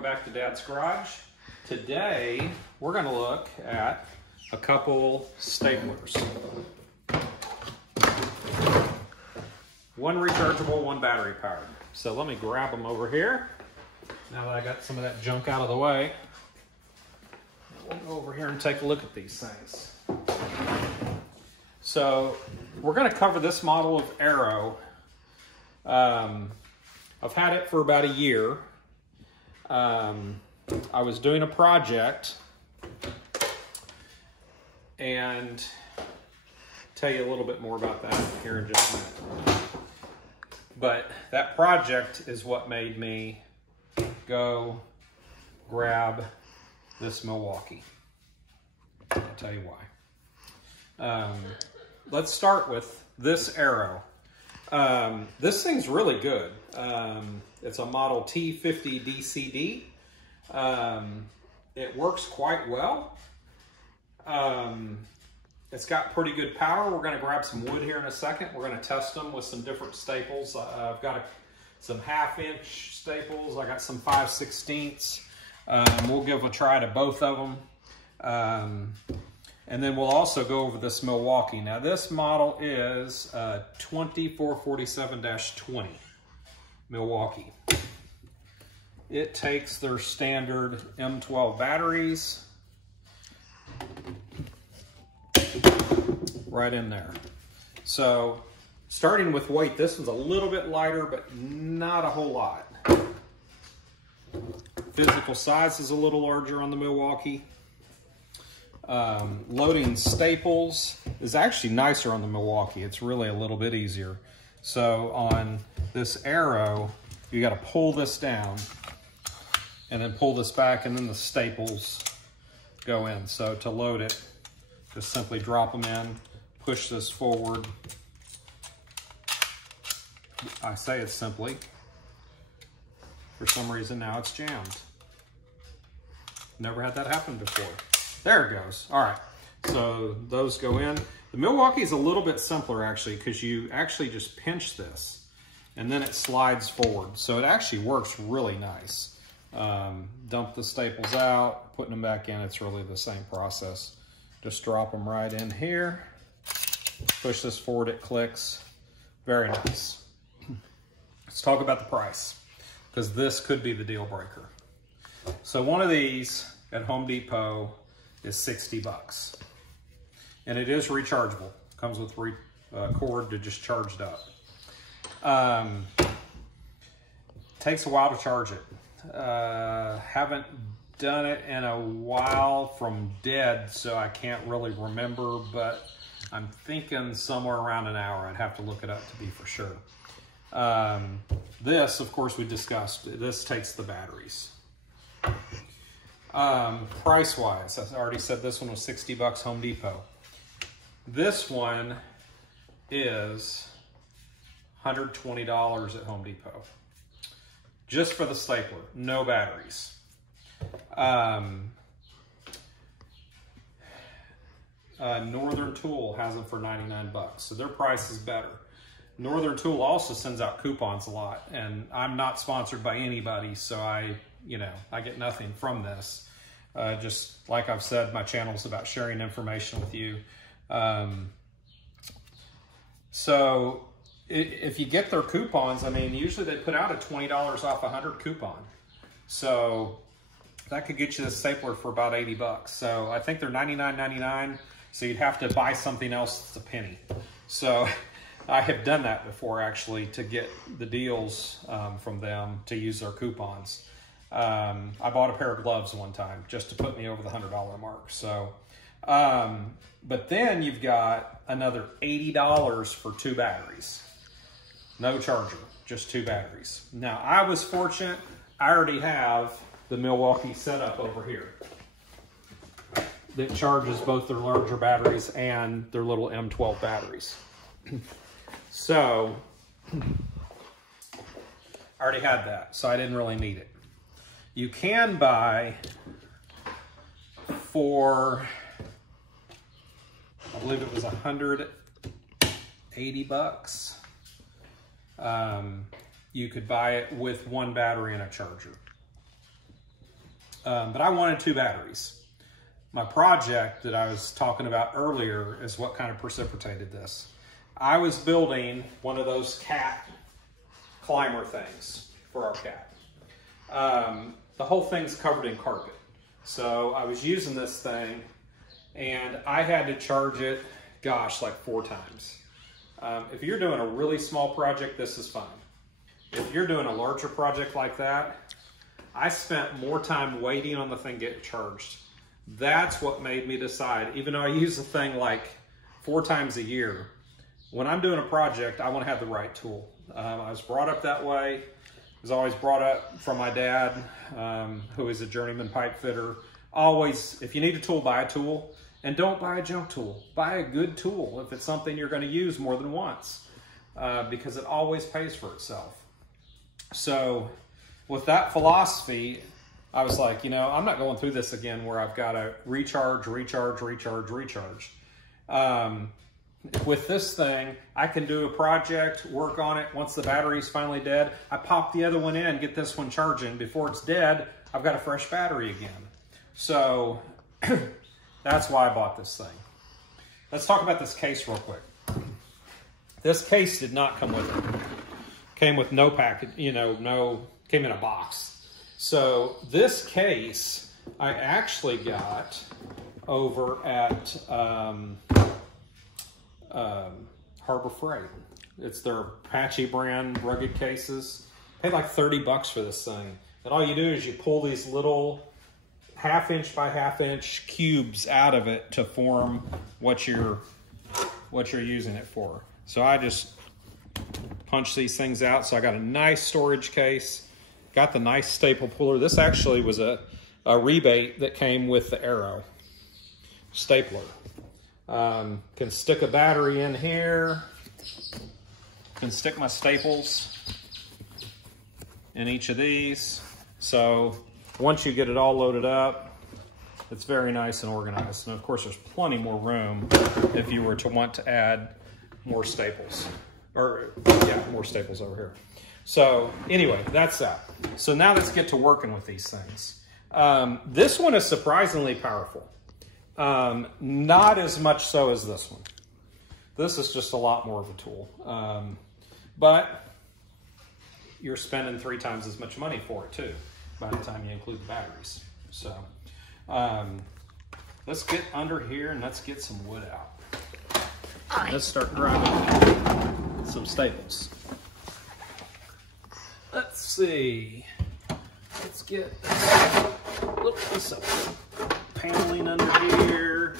welcome back to Dad's Garage. Today we're going to look at a couple staplers. One rechargeable, one battery powered. So let me grab them over here. Now that I got some of that junk out of the way, we'll go over here and take a look at these things. So we're going to cover this model of Arrow. I've had it for about a year. I was doing a project, and tell you a little bit more about that here in just a minute. But that project is what made me go grab this Milwaukee. I'll tell you why. Let's start with this Arrow. This thing's really good. It's a Model T50 DCD. It works quite well. It's got pretty good power. We're going to grab some wood here in a second. We're going to test them with some different staples. I've got some 1/2-inch staples. I got some 5/16. We'll give a try to both of them. And then we'll also go over this Milwaukee. Now this model is 2447-20 Milwaukee. It takes their standard M12 batteries right in there. So starting with weight, this one's a little bit lighter, but not a whole lot. Physical size is a little larger on the Milwaukee. Loading staples is actually nicer on the Milwaukee. It's really a little bit easier. So on this Arrow, you got to pull this down and then pull this back, and then the staples go in. So to load it, just simply drop them in, push this forward. I say it simply. For some reason now it's jammed. Never had that happen before. There it goes. All right, so those go in. The Milwaukee is a little bit simpler actually, because you actually just pinch this and then it slides forward. So it actually works really nice. Dump the staples out, putting them back in, it's really the same process. Just drop them right in here, push this forward, it clicks. Very nice. Let's talk about the price, because this could be the deal breaker. So one of these at Home Depot is 60 bucks. And it is rechargeable. Comes with cord to just charge it up. Takes a while to charge it. Haven't done it in a while from dead, so I can't really remember, but I'm thinking somewhere around an hour. I'd have to look it up to be for sure. This, of course, we discussed. This takes the batteries. Price-wise, I already said this one was 60 bucks Home Depot. This one is $120 at Home Depot. Just for the stapler, no batteries. Northern Tool has them for 99 bucks, so their price is better. Northern Tool also sends out coupons a lot, and I'm not sponsored by anybody, so I get nothing from this. Just like I've said, my channel is about sharing information with you. So if you get their coupons, I mean, usually they put out a $20 off 100 coupon. So that could get you the stapler for about 80 bucks. So I think they're $99.99. So you'd have to buy something else that's a penny. So I have done that before actually to get the deals from them to use their coupons. I bought a pair of gloves one time just to put me over the $100 mark. So, but then you've got another $80 for 2 batteries. No charger, just 2 batteries. Now, I was fortunate. I already have the Milwaukee setup over here that charges both their larger batteries and their little M12 batteries. So, I already had that, so I didn't really need it. You can buy for, I believe it was 180 bucks. You could buy it with 1 battery and a charger. but I wanted 2 batteries. My project that I was talking about earlier is what kind of precipitated this. I was building one of those cat climber things for our cat. The whole thing's covered in carpet. So I was using this thing and I had to charge it, gosh, like 4 times. If you're doing a really small project, this is fine. If you're doing a larger project like that, I spent more time waiting on the thing getting charged. That's what made me decide, even though I use the thing like 4 times a year, when I'm doing a project, I want to have the right tool. I was brought up that way. I was always brought up from my dad, who is a journeyman pipe fitter. Always, if you need a tool, buy a tool. And don't buy a junk tool. Buy a good tool if it's something you're going to use more than once, because it always pays for itself. So with that philosophy, I was like, you know, I'm not going through this again where I've got to recharge. With this thing, I can do a project, work on it. Once the battery's finally dead, I pop the other one in, get this one charging. Before it's dead, I've got a fresh battery again. So that's why I bought this thing. Let's talk about this case real quick. This case did not come with it. Came with no package, you know, came in a box. So this case I actually got over at Harbor Freight. It's their Apache brand rugged cases. Paid like 30 bucks for this thing. And all you do is you pull these little 1/2 inch by 1/2 inch cubes out of it to form what you're using it for. So I just punch these things out. So I got a nice storage case, got the nice staple puller. This actually was a rebate that came with the Arrow stapler. Can stick a battery in here, can stick my staples in each of these. So once you get it all loaded up, it's very nice and organized. And of course, there's plenty more room if you were to want to add more staples. Or, yeah, more staples over here. So anyway, that's that. So now let's get to working with these things. This one is surprisingly powerful. Not as much so as this one. This is just a lot more of a tool. But you're spending 3 times as much money for it too, by the time you include the batteries. So let's get under here and let's get some wood out. Let's start grinding some staples. Let's see. Let's get some paneling under here.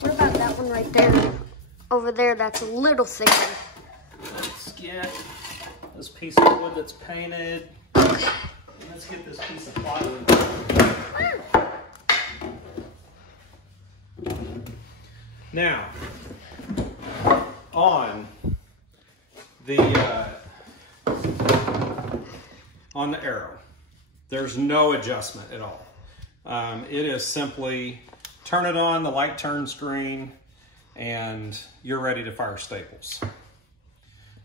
What about that one right there? Over there, that's a little thicker. Let's get this piece of wood that's painted. Let's get this piece of plywood. Now, on the Arrow, there's no adjustment at all. It is simply turn it on, the light turns green, and you're ready to fire staples.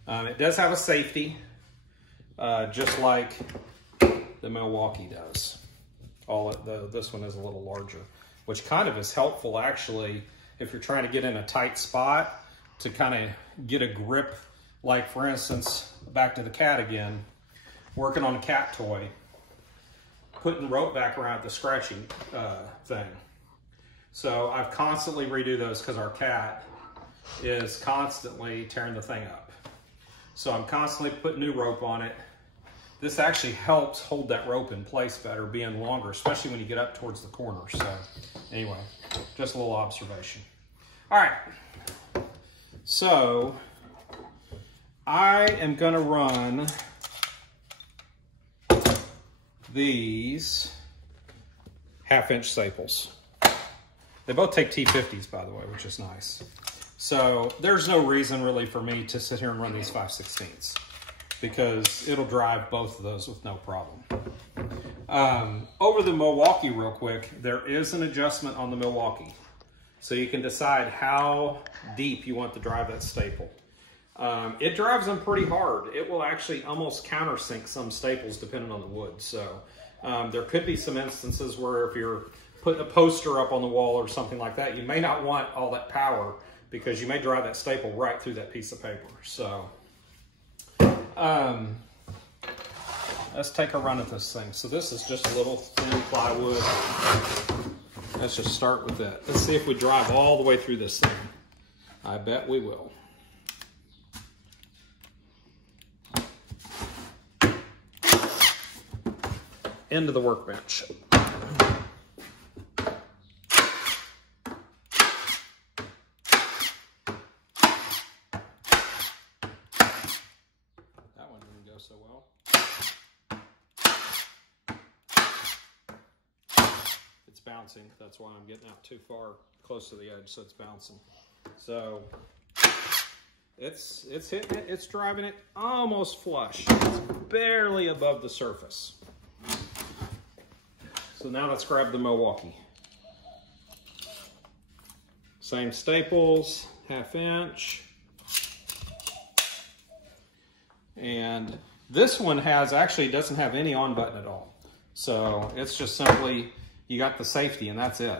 It does have a safety, just like the Milwaukee does. This one is a little larger, which kind of is helpful actually if you're trying to get in a tight spot to kind of get a grip. Like for instance, back to the cat again, working on a cat toy, putting the rope back around the scratching thing. So I've constantly redo those because our cat is constantly tearing the thing up. So I'm constantly putting new rope on it. This actually helps hold that rope in place better, being longer, especially when you get up towards the corner. So anyway, just a little observation. All right, so I am gonna run these 1/2 inch staples. They both take T50s, by the way, which is nice. So there's no reason really for me to sit here and run these 5/16, because it'll drive both of those with no problem. Over the Milwaukee real quick, there is an adjustment on the Milwaukee. So you can decide how deep you want to drive that staple. It drives them pretty hard. It will actually almost countersink some staples depending on the wood. So there could be some instances where if you're putting a poster up on the wall or something like that, you may not want all that power because you may drive that staple right through that piece of paper. So let's take a run at this thing. So this is just a little thin plywood. Let's just start with that. Let's see if we drive all the way through this thing. I bet we will. Into the workbench. That one didn't go so well. It's bouncing. That's why I'm getting out too far close to the edge, so it's bouncing. So it's hitting it. It's driving it almost flush. It's barely above the surface. So now let's grab the Milwaukee. Same staples, 1/2 inch. And this one actually doesn't have any on button at all. So it's just simply, you got the safety and that's it.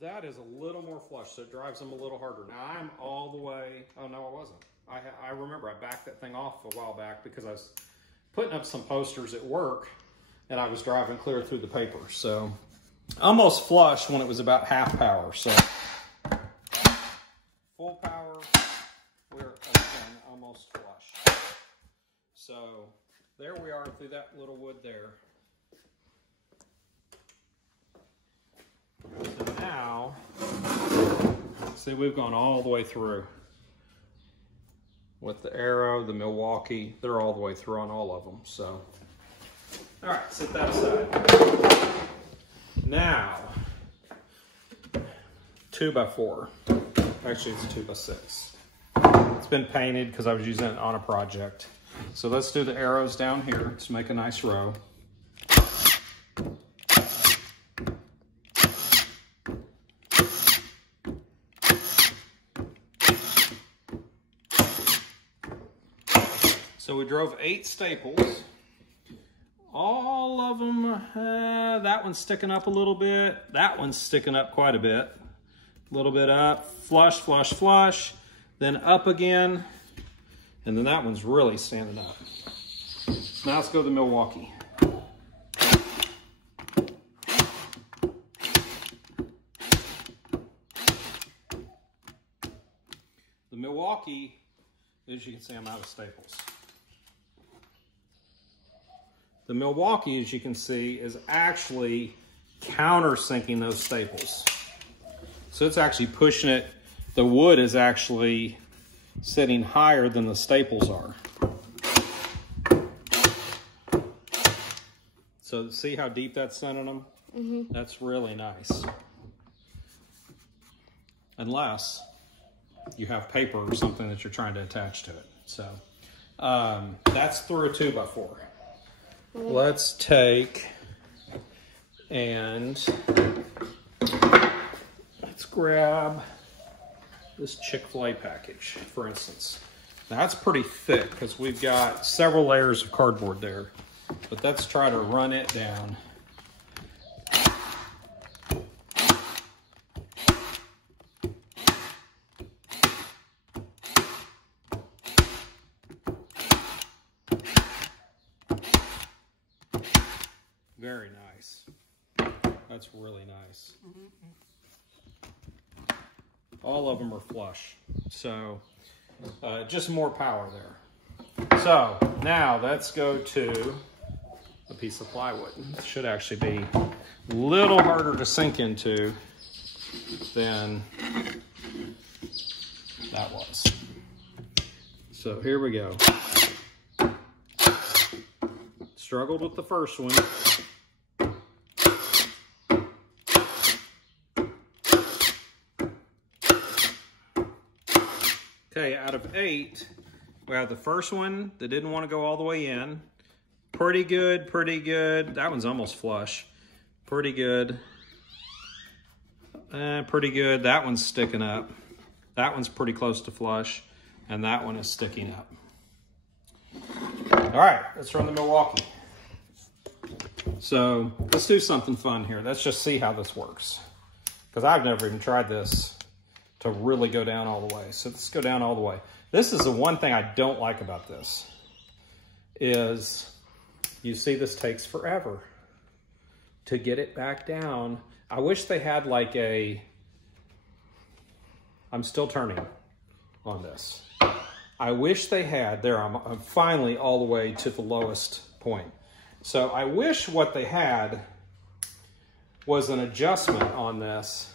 That is a little more flush, so it drives them a little harder. Now I'm all the way, oh no, I wasn't. I remember I backed that thing off a while back because I was putting up some posters at work and I was driving clear through the paper. So almost flush when it was about 1/2 power. So full power, we're again almost flush. So there we are through that little wood there. And now, see, we've gone all the way through. With the Arrow, the Milwaukee, they're all the way through on all of them. So, all right, set that aside. Now, 2x4. Actually, it's 2x6. It's been painted because I was using it on a project. So let's do the arrows down here. Let's make a nice row. So we drove 8 staples. All of them, that one's sticking up a little bit. That one's sticking up quite a bit. A little bit up, flush, flush, flush. Then up again. And then that one's really standing up. So now let's go to the Milwaukee. The Milwaukee, as you can see, I'm out of staples. The Milwaukee, as you can see, is actually countersinking those staples. So it's actually pushing it. The wood is actually sitting higher than the staples are. So see how deep that's sending them? Mm-hmm. That's really nice. Unless you have paper or something that you're trying to attach to it. So that's through a 2x4. Let's take and let's grab this Chick-fil-A package, for instance. Now, that's pretty thick because we've got several layers of cardboard there. But let's try to run it down. Very nice. That's really nice. All of them are flush. So just more power there. So now let's go to a piece of plywood. It should actually be a little harder to sink into than that was. So here we go. Struggled with the first one. Okay, out of 8, We have the first one that didn't want to go all the way in. Pretty good, pretty good. That one's almost flush. Pretty good. Pretty good. That one's sticking up. That one's pretty close to flush. And that one is sticking up. All right, let's run the Milwaukee. So let's do something fun here. Let's just see how this works. Because I've never even tried this to really go down all the way. So let's go down all the way. This is the one thing I don't like about this. Is you see this takes forever to get it back down. I wish they had like a, I'm still turning on this. I wish they had, there I'm finally all the way to the lowest point. So I wish what they had was an adjustment on this,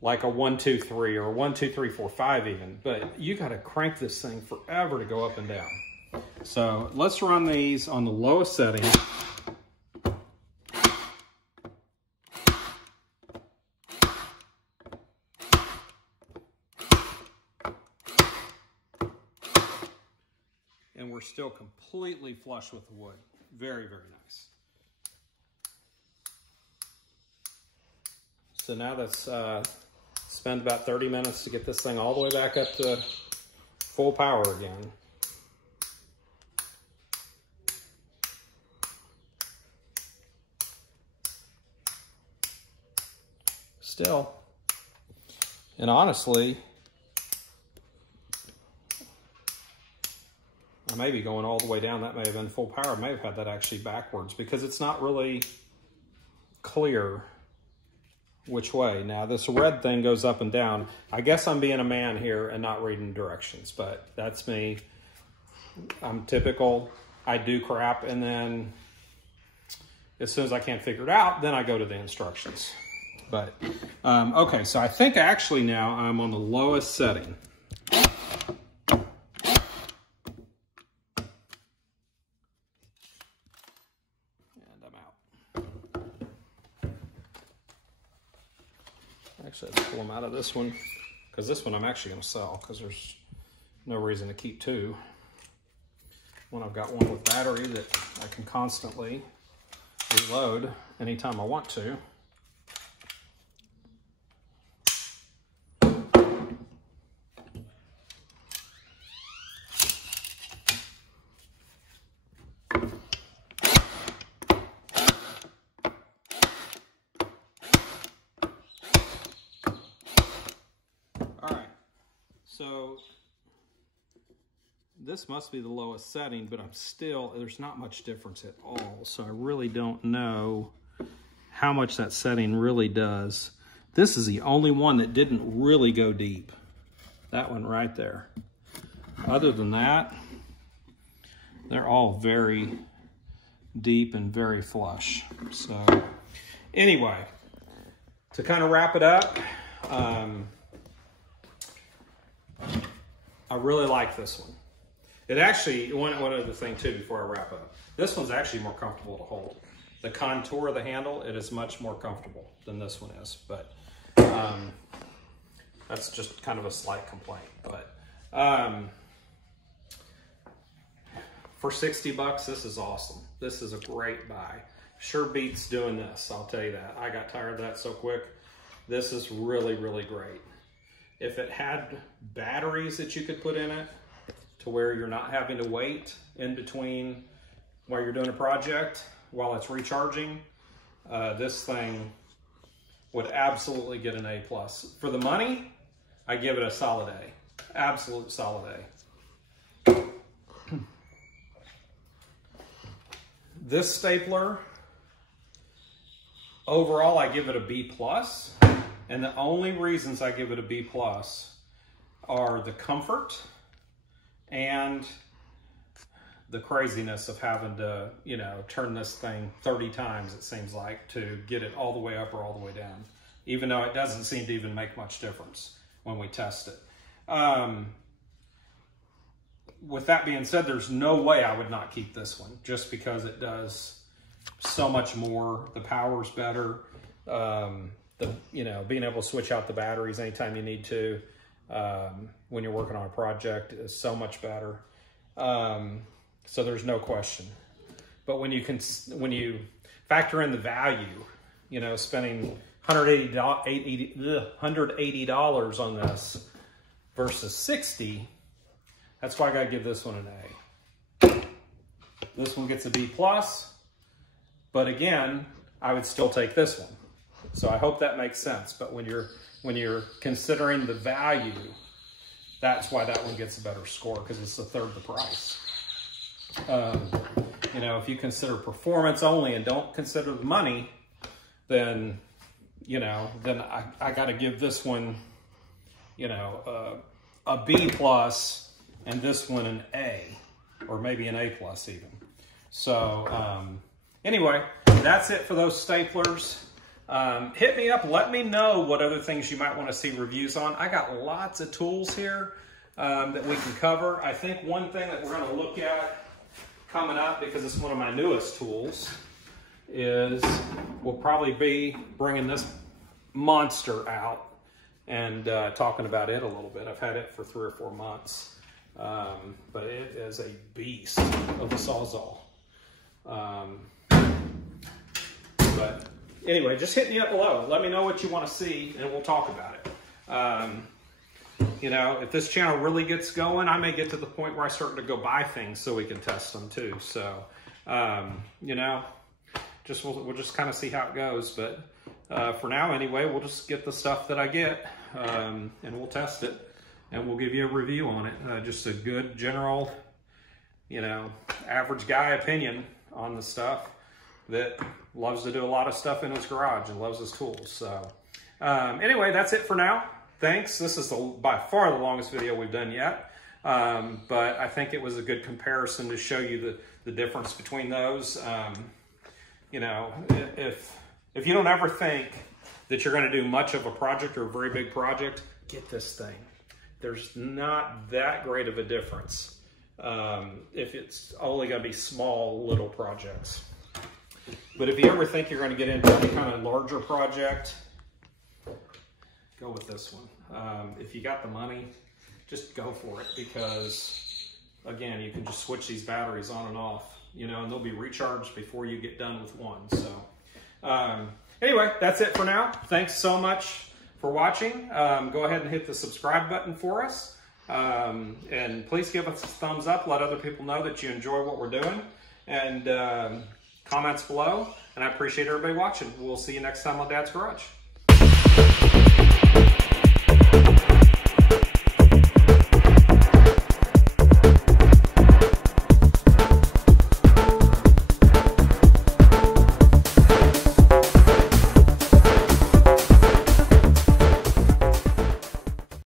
like a 1, 2, 3 or 1, 2, 3, 4, 5 even, but you gotta crank this thing forever to go up and down. So let's run these on the lowest setting. And we're still completely flush with the wood. Very, very nice. So now let's spend about 30 minutes to get this thing all the way back up to full power again. Still, and honestly, I may be going all the way down. That may have been full power. I may have had that actually backwards because it's not really clear which way. Now this red thing goes up and down. I guess I'm being a man here and not reading directions, but that's me. I'm typical. I do crap, and then as soon as I can't figure it out, then I go to the instructions. But, okay, so I think actually now I'm on the lowest setting. And I'm out. Actually, let's pull them out of this one, because this one I'm actually going to sell, because there's no reason to keep two when I've got one with battery that I can constantly reload anytime I want to. So this must be the lowest setting, but I'm still, there's not much difference at all. So I really don't know how much that setting really does. This is the only one that didn't really go deep. That one right there. Other than that, they're all very deep and very flush. So anyway, to kind of wrap it up, I really like this one. It actually, one other thing too before I wrap up, this one's actually more comfortable to hold. The contour of the handle, it is much more comfortable than this one is, but that's just kind of a slight complaint. But for 60 bucks, this is awesome. This is a great buy. Sure beats doing this, I'll tell you that. I got tired of that so quick. This is really, really great. If it had batteries that you could put in it to where you're not having to wait in between while you're doing a project, while it's recharging, this thing would absolutely get an A+. For the money, I give it a solid A. Absolute solid A. This stapler, overall, I give it a B+. And the only reasons I give it a B+ are the comfort and the craziness of having to, you know, turn this thing 30 times, it seems like, to get it all the way up or all the way down, even though it doesn't seem to even make much difference when we test it. With that being said, there's no way I would not keep this one just because it does so much more. The power's better. You know, being able to switch out the batteries anytime you need to. when you're working on a project is so much better. So there's no question. But when you factor in the value, you know, spending $180 on this versus $60, that's why I gotta give this one an A. This one gets a B+, but again, I would still take this one. So I hope that makes sense. But when you're considering the value, that's why that one gets a better score, because it's a third the price. You know, if you consider performance only and don't consider the money, then, you know, then I got to give this one, you know, a B+ and this one an A, or maybe an A+ even. So anyway, that's it for those staplers. Hit me up, let me know what other things you might want to see reviews on. I got lots of tools here that we can cover. I think one thing that we're going to look at coming up, because it's one of my newest tools, is we'll probably be bringing this monster out and talking about it a little bit. I've had it for 3 or 4 months, but it is a beast of a Sawzall. But anyway, just hit me up below. Let me know what you want to see, and we'll talk about it. You know, if this channel really gets going, I may get to the point where I start to go buy things so we can test them too. So, you know, we'll just kind of see how it goes. But for now, anyway, we'll just get the stuff that I get, and we'll test it, and we'll give you a review on it. Just a good general, you know, average guy opinion on the stuff that loves to do a lot of stuff in his garage and loves his tools. So anyway, that's it for now. Thanks. This is by far the longest video we've done yet. But I think it was a good comparison to show you the difference between those. You know, if you don't ever think that you're going to do much of a project or a very big project, get this thing. There's not that great of a difference if it's only going to be small little projects. But if you ever think you're going to get into any kind of larger project, go with this one. If you got the money, just go for it, because again, you can just switch these batteries on and off, you know, and they'll be recharged before you get done with one. So anyway, that's it for now. Thanks so much for watching. Go ahead and hit the subscribe button for us. And please give us a thumbs up. Let other people know that you enjoy what we're doing. And comments below. And I appreciate everybody watching. We'll see you next time on Dad's Garage.